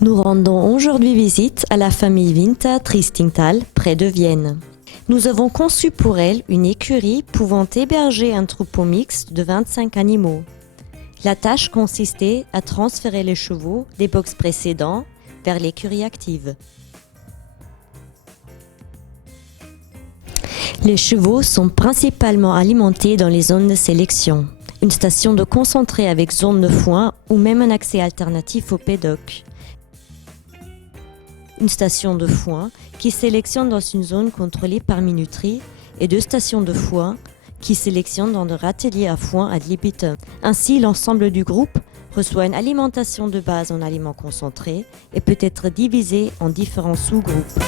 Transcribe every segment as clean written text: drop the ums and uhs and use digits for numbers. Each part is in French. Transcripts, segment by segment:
Nous rendons aujourd'hui visite à la famille Winter Triestingtal, près de Vienne. Nous avons conçu pour elle une écurie pouvant héberger un troupeau mixte de 25 animaux. La tâche consistait à transférer les chevaux des box précédents vers l'écurie active. Les chevaux sont principalement alimentés dans les zones de sélection, une station de concentré avec zone de foin ou même un accès alternatif au paddock. Une station de foin qui sélectionne dans une zone contrôlée par minuterie et deux stations de foin qui sélectionnent dans leur atelier à foin ad libitum. Ainsi, l'ensemble du groupe reçoit une alimentation de base en aliments concentrés et peut être divisé en différents sous-groupes.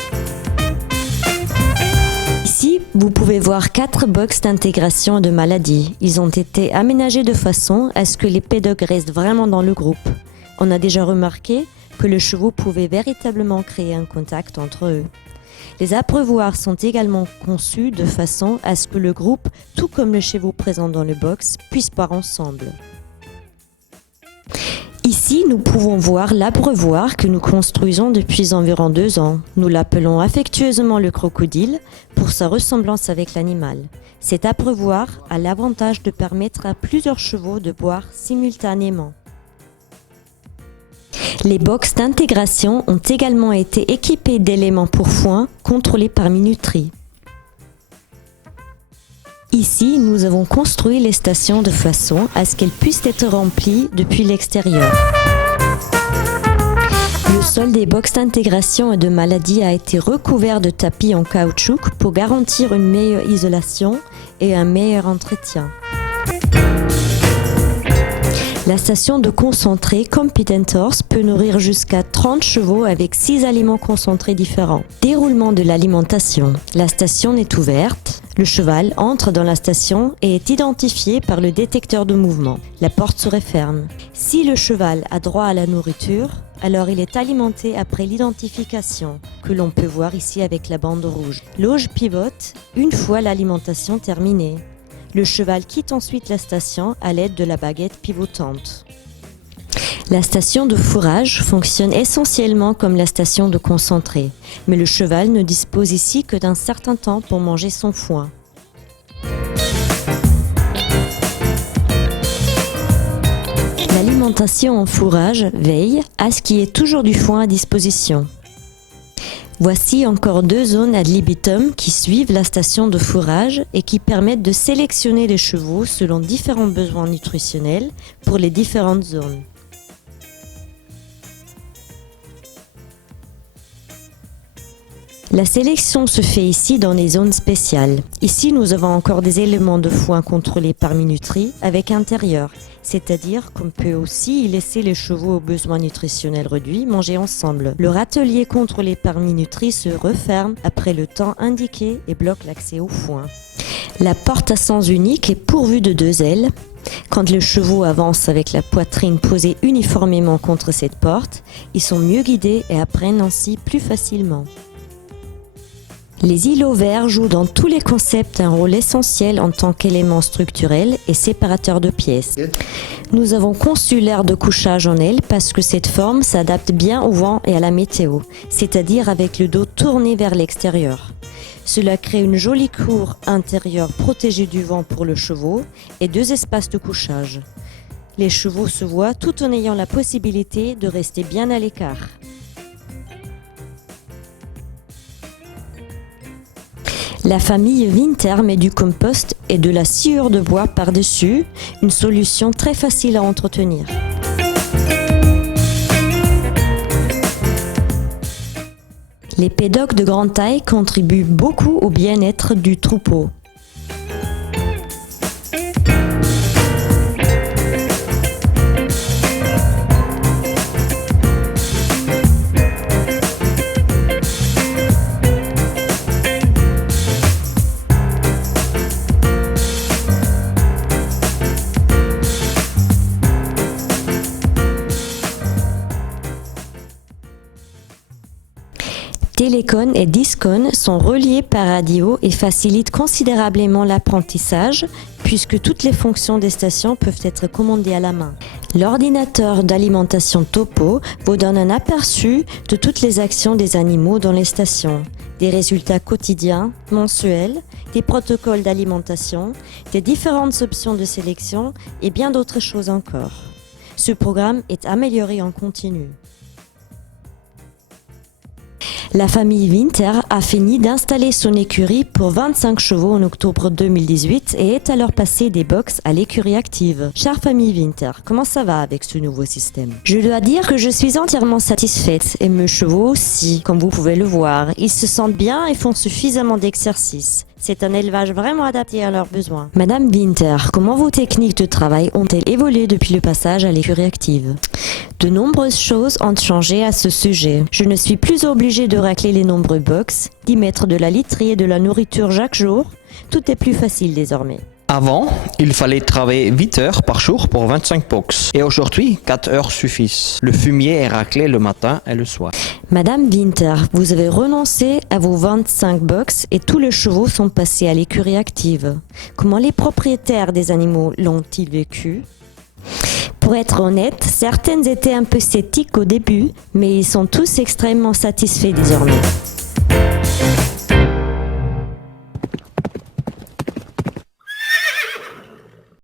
Ici, vous pouvez voir 4 box d'intégration et de maladie. Ils ont été aménagés de façon à ce que les paddocks restent vraiment dans le groupe. On a déjà remarqué que les chevaux pouvaient véritablement créer un contact entre eux. Les abreuvoirs sont également conçus de façon à ce que le groupe, tout comme les chevaux présents dans le box, puissent boire ensemble. Ici, nous pouvons voir l'abreuvoir que nous construisons depuis environ 2 ans. Nous l'appelons affectueusement le crocodile pour sa ressemblance avec l'animal. Cet abreuvoir a l'avantage de permettre à plusieurs chevaux de boire simultanément. Les box d'intégration ont également été équipés d'éléments pour foin contrôlés par minuterie. Ici, nous avons construit les stations de façon à ce qu'elles puissent être remplies depuis l'extérieur. Le sol des box d'intégration et de maladie a été recouvert de tapis en caoutchouc pour garantir une meilleure isolation et un meilleur entretien. La station de concentré Competent Horse peut nourrir jusqu'à 30 chevaux avec 6 aliments concentrés différents. Déroulement de l'alimentation. La station est ouverte. Le cheval entre dans la station et est identifié par le détecteur de mouvement. La porte se referme. Si le cheval a droit à la nourriture, alors il est alimenté après l'identification, que l'on peut voir ici avec la bande rouge. L'auge pivote une fois l'alimentation terminée. Le cheval quitte ensuite la station à l'aide de la baguette pivotante. La station de fourrage fonctionne essentiellement comme la station de concentré, mais le cheval ne dispose ici que d'un certain temps pour manger son foin. L'alimentation en fourrage veille à ce qu'il y ait toujours du foin à disposition. Voici encore 2 zones ad libitum qui suivent la station de fourrage et qui permettent de sélectionner les chevaux selon différents besoins nutritionnels pour les différentes zones. La sélection se fait ici dans des zones spéciales. Ici, nous avons encore des éléments de foin contrôlés par minuterie avec intérieur, c'est-à-dire qu'on peut aussi y laisser les chevaux aux besoins nutritionnels réduits manger ensemble. Le râtelier contrôlé par minuterie se referme après le temps indiqué et bloque l'accès au foin. La porte à sens unique est pourvue de 2 ailes. Quand les chevaux avancent avec la poitrine posée uniformément contre cette porte, ils sont mieux guidés et apprennent ainsi plus facilement. Les îlots verts jouent dans tous les concepts un rôle essentiel en tant qu'élément structurel et séparateur de pièces. Nous avons conçu l'aire de couchage en aile parce que cette forme s'adapte bien au vent et à la météo, c'est-à-dire avec le dos tourné vers l'extérieur. Cela crée une jolie cour intérieure protégée du vent pour le cheval et 2 espaces de couchage. Les chevaux se voient tout en ayant la possibilité de rester bien à l'écart. La famille Winter met du compost et de la sciure de bois par-dessus, une solution très facile à entretenir. Les paddocks de grande taille contribuent beaucoup au bien-être du troupeau. Télécon et Discon sont reliés par radio et facilitent considérablement l'apprentissage puisque toutes les fonctions des stations peuvent être commandées à la main. L'ordinateur d'alimentation Topo vous donne un aperçu de toutes les actions des animaux dans les stations, des résultats quotidiens, mensuels, des protocoles d'alimentation, des différentes options de sélection et bien d'autres choses encore. Ce programme est amélioré en continu. La famille Winter a fini d'installer son écurie pour 25 chevaux en octobre 2018 et est alors passée des box à l'écurie active. Chère famille Winter, comment ça va avec ce nouveau système? Je dois dire que je suis entièrement satisfaite et mes chevaux aussi, comme vous pouvez le voir. Ils se sentent bien et font suffisamment d'exercice. C'est un élevage vraiment adapté à leurs besoins. Madame Winter, comment vos techniques de travail ont-elles évolué depuis le passage à l'écurie active? De nombreuses choses ont changé à ce sujet. Je ne suis plus obligée de racler les nombreux box, d'y mettre de la literie et de la nourriture chaque jour. Tout est plus facile désormais. Avant, il fallait travailler 8 heures par jour pour 25 box. Et aujourd'hui, 4 heures suffisent. Le fumier est raclé le matin et le soir. Madame Winter, vous avez renoncé à vos 25 box et tous les chevaux sont passés à l'écurie active. Comment les propriétaires des animaux l'ont-ils vécu? Pour être honnête, certaines étaient un peu sceptiques au début, mais ils sont tous extrêmement satisfaits désormais.